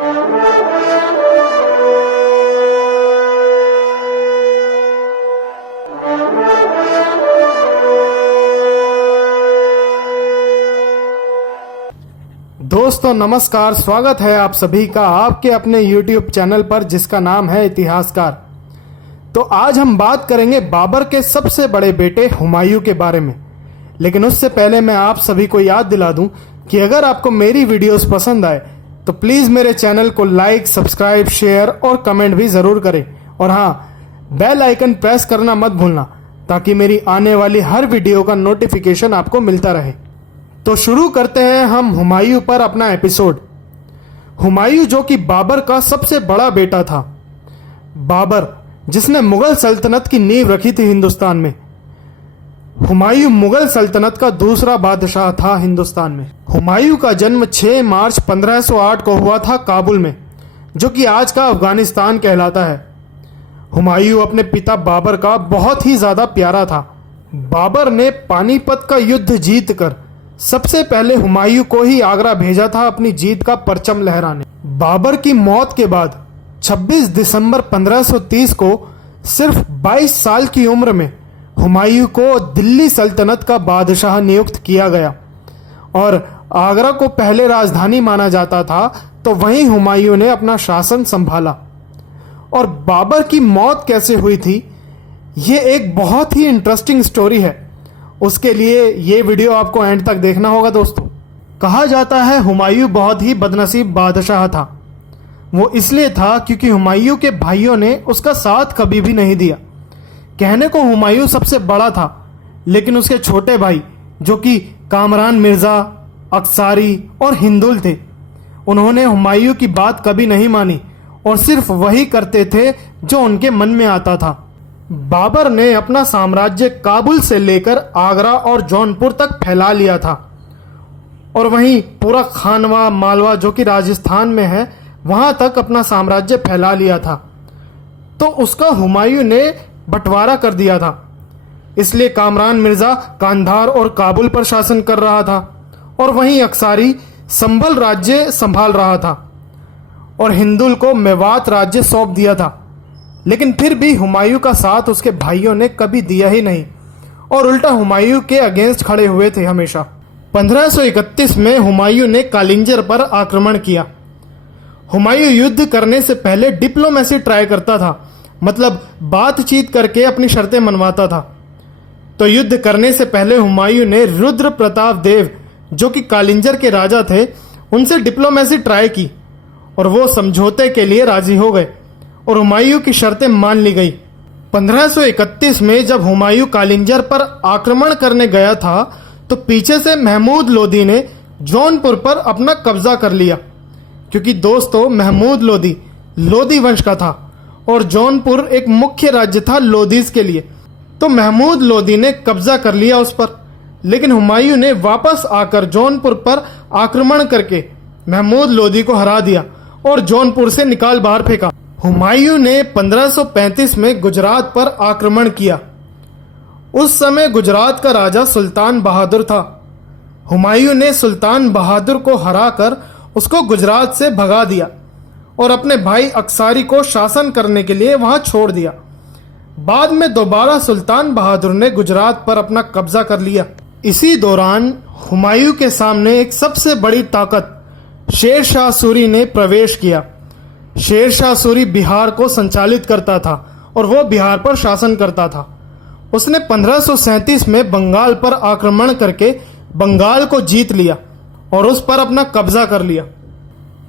दोस्तों नमस्कार, स्वागत है आप सभी का आपके अपने YouTube चैनल पर जिसका नाम है इतिहासकार। तो आज हम बात करेंगे बाबर के सबसे बड़े बेटे हुमायूं के बारे में। लेकिन उससे पहले मैं आप सभी को याद दिला दूं कि अगर आपको मेरी वीडियोस पसंद आए तो प्लीज़ मेरे चैनल को लाइक, सब्सक्राइब, शेयर और कमेंट भी ज़रूर करें। और हाँ, बेल आइकन प्रेस करना मत भूलना ताकि मेरी आने वाली हर वीडियो का नोटिफिकेशन आपको मिलता रहे। तो शुरू करते हैं हम हुमायूं पर अपना एपिसोड। हुमायूं जो कि बाबर का सबसे बड़ा बेटा था। बाबर जिसने मुगल सल्तनत की नींव रखी थी हिंदुस्तान में। हुमायूं मुगल सल्तनत का दूसरा बादशाह था हिंदुस्तान में। हुमायूं का जन्म 6 मार्च 1508 को हुआ था काबुल में, जो कि आज का अफगानिस्तान कहलाता है। हुमायूं अपने पिता बाबर का बहुत ही ज़्यादा प्यारा था। बाबर ने पानीपत का युद्ध जीतकर सबसे पहले हुमायूं को ही आगरा भेजा था अपनी जीत का परचम लहराने। बाबर की मौत के बाद 26 दिसंबर 1530 को सिर्फ 22 साल की उम्र में हुमायूं को दिल्ली सल्तनत का बादशाह नियुक्त किया गया। और आगरा को पहले राजधानी माना जाता था, तो वहीं हुमायूं ने अपना शासन संभाला। और बाबर की मौत कैसे हुई थी, ये एक बहुत ही इंटरेस्टिंग स्टोरी है। उसके लिए ये वीडियो आपको एंड तक देखना होगा दोस्तों। कहा जाता है हुमायूं बहुत ही बदनसीब बादशाह था। वो इसलिए था क्योंकि हुमायूं के भाइयों ने उसका साथ कभी भी नहीं दिया। कहने को हुमायूं सबसे बड़ा था, लेकिन उसके छोटे भाई जो कि कामरान मिर्ज़ा, अक्सारी और हिंदुल थे, उन्होंने हुमायूं की बात कभी नहीं मानी और सिर्फ वही करते थे जो उनके मन में आता था। बाबर ने अपना साम्राज्य काबुल से लेकर आगरा और जौनपुर तक फैला लिया था, और वहीं पूरा खानवा मालवा जो कि राजस्थान में है वहां तक अपना साम्राज्य फैला लिया था। तो उसका हुमायूं ने बंटवारा कर दिया था। इसलिए कामरान मिर्ज़ा कांधार और काबुल पर शासन कर रहा था, और वहीं अक्सारी संभल राज्य संभाल रहा था, और हिंदुल को मेवात राज्य सौंप दिया था। लेकिन फिर भी हुमायूं का साथ उसके भाइयों ने कभी दिया ही नहीं, और उल्टा हुमायूं के अगेंस्ट खड़े हुए थे हमेशा। 1531 में हुमायूं ने कालिंजर पर आक्रमण किया। हुमायूं युद्ध करने से पहले डिप्लोमेसी ट्राई करता था, मतलब बातचीत करके अपनी शर्तें मनवाता था। तो युद्ध करने से पहले हुमायूं ने रुद्र प्रताप देव जो कि कालिंजर के राजा थे, उनसे डिप्लोमेसी ट्राई की, और वो समझौते के लिए राजी हो गए और हुमायूं की शर्तें मान ली गई। 1531 में जब हुमायूं कालिंजर पर आक्रमण करने गया था, तो पीछे से महमूद लोदी ने जौनपुर पर अपना कब्जा कर लिया। क्योंकि दोस्तों, महमूद लोदी लोदी वंश का था और जौनपुर एक मुख्य राज्य था लोदीज के लिए। तो महमूद लोदी ने कब्जा कर लिया उस पर। लेकिन हुमायूं ने वापस आकर जौनपुर पर आक्रमण करके महमूद लोदी को हरा दिया और जौनपुर से निकाल बाहर फेंका। हुमायूं ने 1535 में गुजरात पर आक्रमण किया। उस समय गुजरात का राजा सुल्तान बहादुर था। हुमायूं ने सुल्तान बहादुर को हराकर उसको गुजरात से भगा दिया और अपने भाई अक्सारी को शासन करने के लिए वहां छोड़ दिया। बाद में दोबारा सुल्तान बहादुर ने गुजरात पर अपना कब्जा कर लिया। इसी दौरान हुमायूं के सामने एक सबसे बड़ी ताकत शेर शाह सूरी ने प्रवेश किया। शेर शाह सूरी बिहार को संचालित करता था और वो बिहार पर शासन करता था। उसने 1537 में बंगाल पर आक्रमण करके बंगाल को जीत लिया और उस पर अपना कब्जा कर लिया।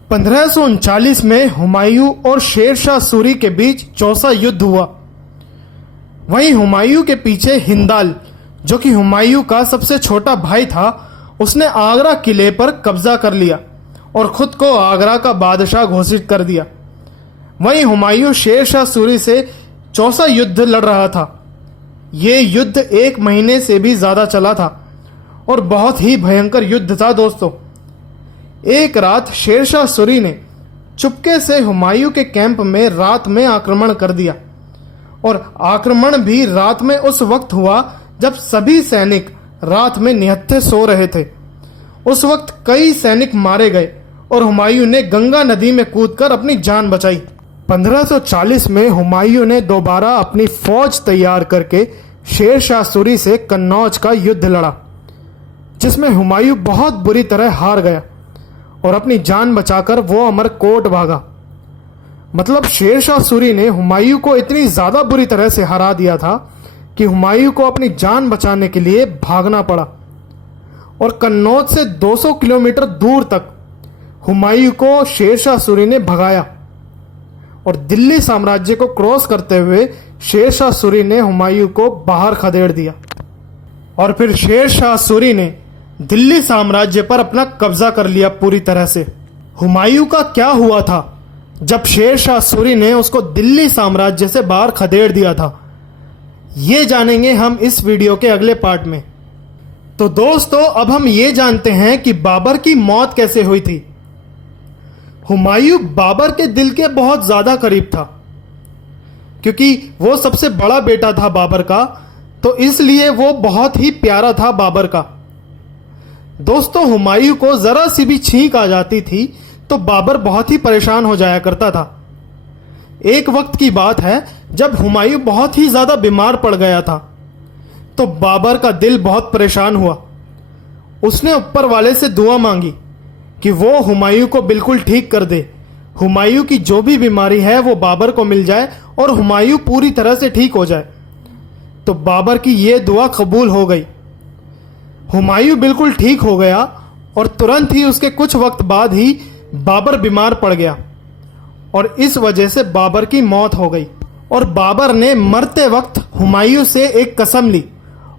1539 में हुमायूं और शेर शाह सूरी के बीच चौसा युद्ध हुआ। वहीं हुमायूं के पीछे हिंदाल जो कि हुमायूं का सबसे छोटा भाई था, उसने आगरा किले पर कब्जा कर लिया और खुद को आगरा का बादशाह घोषित कर दिया। वहीं हुमायूं शेर शाह सूरी से चौसा युद्ध लड़ रहा था। ये युद्ध 1 महीने से भी ज़्यादा चला था और बहुत ही भयंकर युद्ध था दोस्तों। एक रात शेर शाह सूरी ने चुपके से हुमायूं के कैंप में रात में आक्रमण कर दिया, और आक्रमण भी रात में उस वक्त हुआ जब सभी सैनिक रात में निहत्थे सो रहे थे। उस वक्त कई सैनिक मारे गए और हुमायूं ने गंगा नदी में कूदकर अपनी जान बचाई। 1540 में हुमायूं ने दोबारा अपनी फौज तैयार करके शेर शाह सूरी से कन्नौज का युद्ध लड़ा, जिसमें हुमायूं बहुत बुरी तरह हार गया और अपनी जान बचाकर वो अमरकोट भागा। मतलब शेर शाह सूरी ने हुमायूं को इतनी ज़्यादा बुरी तरह से हरा दिया था कि हुमायूं को अपनी जान बचाने के लिए भागना पड़ा और कन्नौज से 200 किलोमीटर दूर तक हुमायूं को शेर शाह सूरी ने भगाया और दिल्ली साम्राज्य को क्रॉस करते हुए शेर शाह सूरी ने हुमायूं को बाहर खदेड़ दिया। और फिर शेर शाह सूरी ने दिल्ली साम्राज्य पर अपना कब्जा कर लिया पूरी तरह से। हुमायूं का क्या हुआ था जब शेर शाह सूरी ने उसको दिल्ली साम्राज्य से बाहर खदेड़ दिया था, ये जानेंगे हम इस वीडियो के अगले पार्ट में। तो दोस्तों, अब हम ये जानते हैं कि बाबर की मौत कैसे हुई थी। हुमायूं बाबर के दिल के बहुत ज़्यादा करीब था, क्योंकि वो सबसे बड़ा बेटा था बाबर का, तो इसलिए वो बहुत ही प्यारा था बाबर का। दोस्तों, हुमायूं को ज़रा सी भी छींक आ जाती थी तो बाबर बहुत ही परेशान हो जाया करता था। एक वक्त की बात है जब हुमायूं बहुत ही ज़्यादा बीमार पड़ गया था, तो बाबर का दिल बहुत परेशान हुआ। उसने ऊपर वाले से दुआ मांगी कि वो हुमायूं को बिल्कुल ठीक कर दे, हुमायूं की जो भी बीमारी है वो बाबर को मिल जाए और हुमायूं पूरी तरह से ठीक हो जाए। तो बाबर की ये दुआ कबूल हो गई। हुमायूं बिल्कुल ठीक हो गया और तुरंत ही उसके कुछ वक्त बाद ही बाबर बीमार पड़ गया और इस वजह से बाबर की मौत हो गई। और बाबर ने मरते वक्त हुमायूं से एक कसम ली,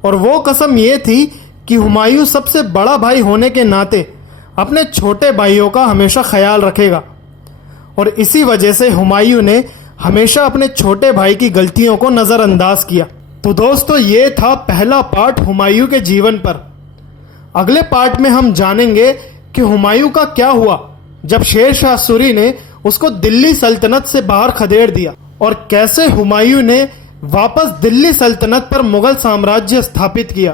और वो कसम ये थी कि हुमायूं सबसे बड़ा भाई होने के नाते अपने छोटे भाइयों का हमेशा ख्याल रखेगा। और इसी वजह से हुमायूं ने हमेशा अपने छोटे भाई की गलतियों को नज़रअंदाज किया। तो दोस्तों, ये था पहला पार्ट हुमायूं के जीवन पर। अगले पार्ट में हम जानेंगे कि हुमायूं का क्या हुआ जब शेर शाह सूरी ने उसको दिल्ली सल्तनत से बाहर खदेड़ दिया, और कैसे हुमायूं ने वापस दिल्ली सल्तनत पर मुगल साम्राज्य स्थापित किया।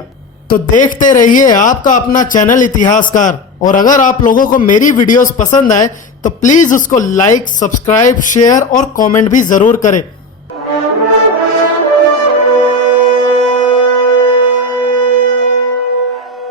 तो देखते रहिए आपका अपना चैनल इतिहासकार। और अगर आप लोगों को मेरी वीडियोस पसंद आए तो प्लीज़ उसको लाइक, सब्सक्राइब, शेयर और कमेंट भी ज़रूर करें।